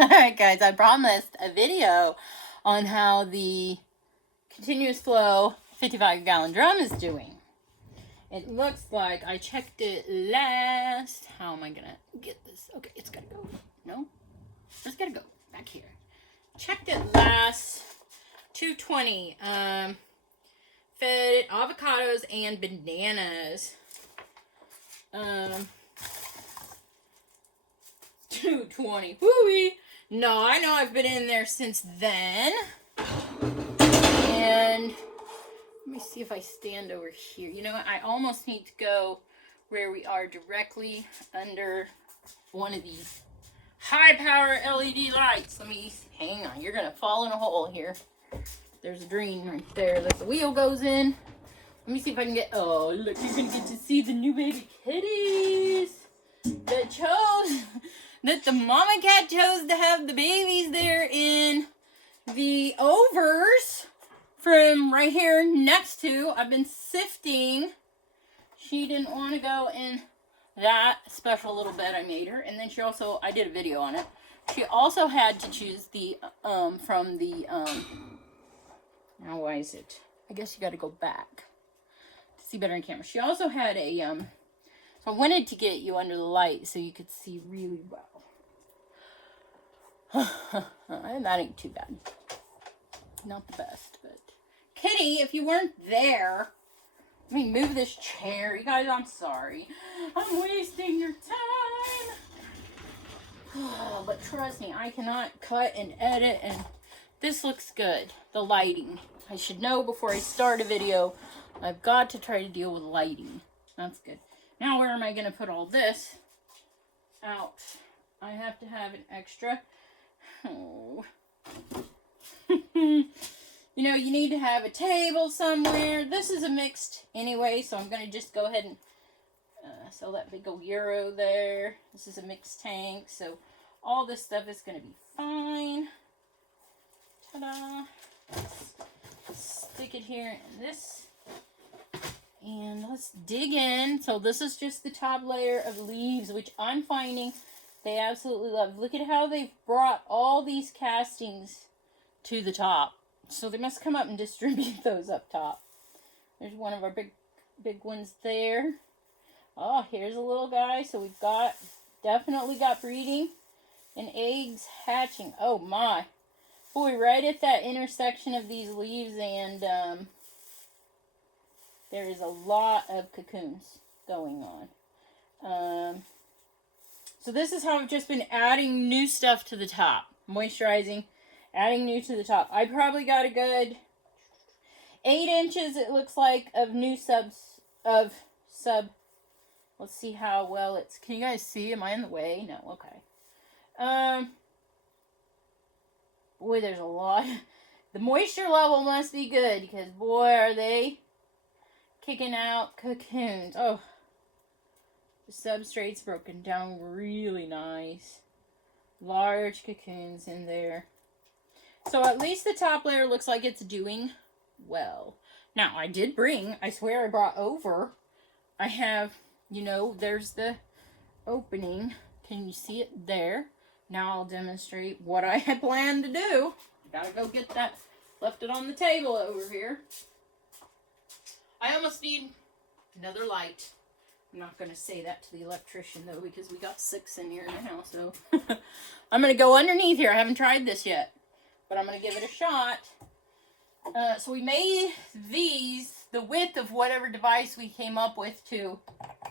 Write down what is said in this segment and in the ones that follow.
Alright guys, I promised a video on how the continuous flow 55-gallon drum is doing. It looks like I checked it last. How am I gonna get this? Okay, it's gotta go. No? It's gotta go back here. Checked it last. 220. Fed avocados and bananas. 220. Woo-wee. No, I know I've been in there since then. And let me see if I stand over here. You know what? I almost need to go where we are directly under one of these high power LED lights. Let me, hang on. You're going to fall in a hole here. There's a green right there that the wheel goes in. Let me see if I can get, oh, look, you're going to get to see the new baby kitties that the mama cat chose to have the babies there in the overs from right here next to. I've been sifting. She didn't want to go in that special little bed I made her. And then she also, I did a video on it. She also had to choose the, from the, now why is it? I guess you got to go back to see better in camera. She also had a, so I wanted to get you under the light so you could see really well. And that ain't too bad. Not the best, but Kitty, if you weren't there, let me move this chair. You guys, I'm sorry. I'm wasting your time. Oh, but trust me, I cannot cut and edit, and this looks good. The lighting. I should know before I start a video. I've got to try to deal with lighting. That's good. Now, where am I going to put all this? Out. I have to have an extra. Oh. You know, you need to have a table somewhere. This is a mixed anyway, so I'm going to just go ahead and sell that big old euro there. This is a mixed tank, so all this stuff is going to be fine. Ta-da. Stick it here in this. And let's dig in. So this is just the top layer of leaves, which I'm finding they absolutely love. Look at how they've brought all these castings to the top. So they must come up and distribute those up top. There's one of our big ones there. Oh, here's a little guy. So we've got, definitely got breeding and eggs hatching. Oh my. Boy, right at that intersection of these leaves and there is a lot of cocoons going on. So this is how I've just been adding new stuff to the top. Moisturizing, adding new to the top. I probably got a good 8 inches, it looks like, of new sub. Let's see how well it's, can you guys see? Am I in the way? No, okay. Boy, there's a lot. The moisture level must be good because, boy, are they kicking out cocoons. Oh, the substrate's broken down really nice. Large cocoons in there. So at least the top layer looks like it's doing well. Now, I did bring, I swear I brought over. I have, you know, there's the opening. Can you see it there? Now I'll demonstrate what I had planned to do. Gotta go get that. Left it on the table over here. I almost need another light. I'm not going to say that to the electrician, though, because we got 6 in here now, so. I'm going to go underneath here. I haven't tried this yet, but I'm going to give it a shot. So we made these the width of whatever device we came up with to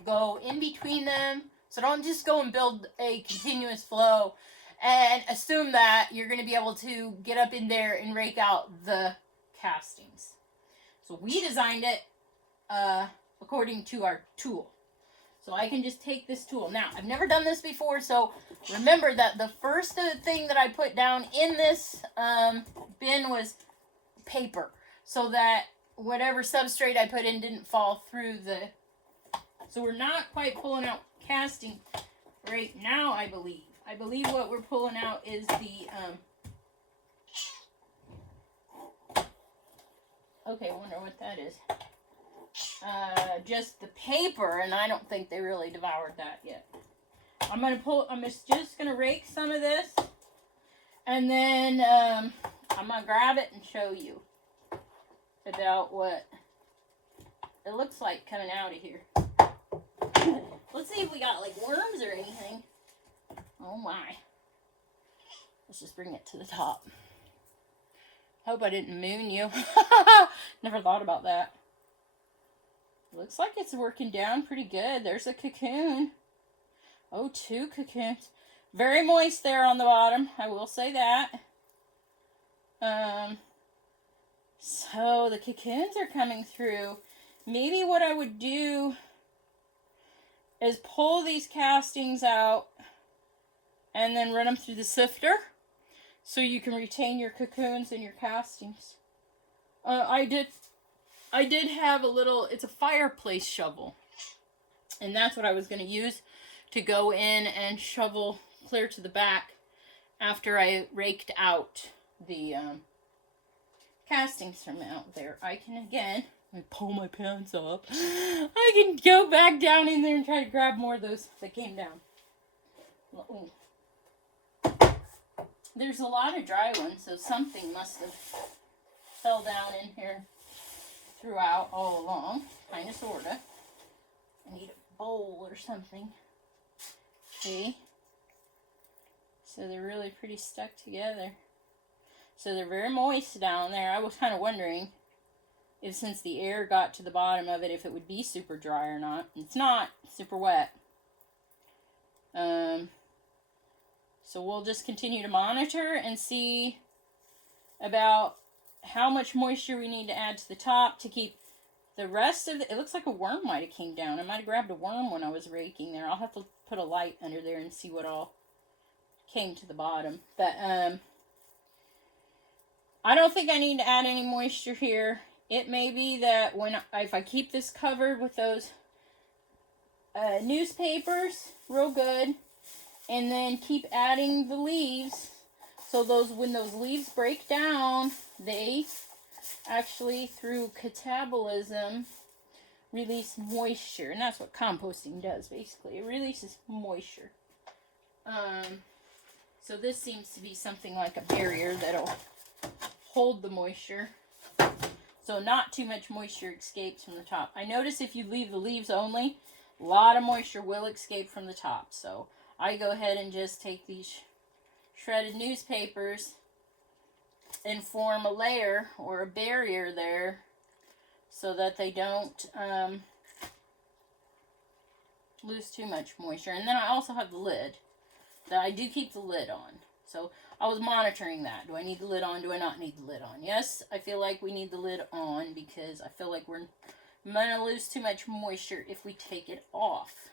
go in between them. So don't just go and build a continuous flow and assume that you're going to be able to get up in there and rake out the castings. So we designed it according to our tool. So I can just take this tool. Now, I've never done this before, so remember that the first thing that I put down in this bin was paper, so that whatever substrate I put in didn't fall through the... So we're not quite pulling out casting right now, I believe. I believe what we're pulling out is the... Okay, I wonder what that is. Just the paper, and I don't think they really devoured that yet. I'm just gonna rake some of this. And then I'm going to grab it and show you about what it looks like coming out of here. Let's see if we got like worms or anything. Oh my. Let's just bring it to the top. Hope I didn't moon you. Never thought about that. Looks like it's working down pretty good. There's a cocoon. Oh, 2 cocoons. Very moist there on the bottom. I will say that. So the cocoons are coming through. Maybe what I would do is pull these castings out and then run them through the sifter so you can retain your cocoons and your castings. I did have a little, it's a fireplace shovel. And that's what I was going to use to go in and shovel clear to the back after I raked out the castings from out there. I can again, let me pull my pants up. I can go back down in there and try to grab more of those that came down. Ooh. There's a lot of dry ones, so something must have fell down in here throughout all along. Kind of, sort of. I need a bowl or something. See? So they're really pretty stuck together. So they're very moist down there. I was kind of wondering if since the air got to the bottom of it, if it would be super dry or not. It's not. It's super wet. So we'll just continue to monitor and see about how much moisture we need to add to the top to keep the rest of the... It looks like a worm might have came down. I might have grabbed a worm when I was raking there. I'll have to put a light under there and see what all came to the bottom. But I don't think I need to add any moisture here. It may be that if I keep this covered with those newspapers real good, and then keep adding the leaves, so when those leaves break down, they actually, through catabolism, release moisture. And that's what composting does, basically. It releases moisture. So this seems to be something like a barrier that'll hold the moisture. So not too much moisture escapes from the top. I notice if you leave the leaves only, a lot of moisture will escape from the top. So I go ahead and just take these shredded newspapers and form a layer or a barrier there so that they don't lose too much moisture. And then I also have the lid that I do keep the lid on. So I was monitoring that. Do I need the lid on? Do I not need the lid on? Yes, I feel like we need the lid on because I feel like we're going to lose too much moisture if we take it off.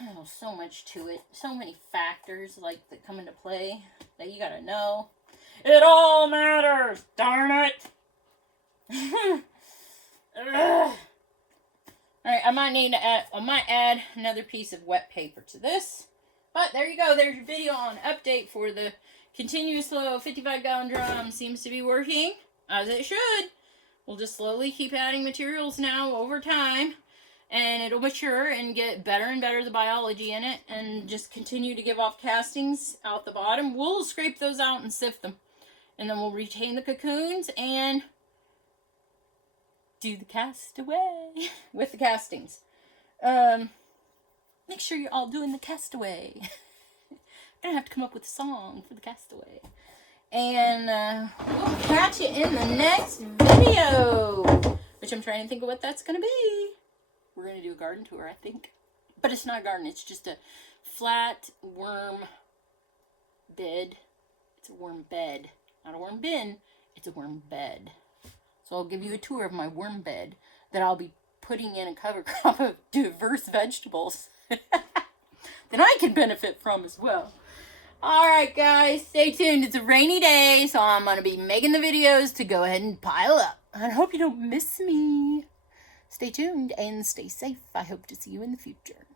Oh, so much to it. So many factors that come into play that you gotta know. It all matters, darn it! Alright, I might add another piece of wet paper to this. But there you go. There's your video on update for the continuous flow 55-gallon drum. Seems to be working as it should. We'll just slowly keep adding materials now over time. And it'll mature and get better and better, the biology in it. And just continue to give off castings out the bottom. We'll scrape those out and sift them. And then we'll retain the cocoons and do the castaway with the castings. Make sure you're all doing the castaway. I'm going to have to come up with a song for the castaway. And we'll catch you in the next video. Which I'm trying to think of what that's going to be. We're going to do a garden tour, I think. But it's not a garden. It's just a flat worm bed. It's a worm bed. Not a worm bin. It's a worm bed. So I'll give you a tour of my worm bed that I'll be putting in a cover crop of diverse vegetables that I can benefit from as well. Alright guys, stay tuned. It's a rainy day, so I'm going to be making the videos to go ahead and pile up. I hope you don't miss me. Stay tuned and stay safe. I hope to see you in the future.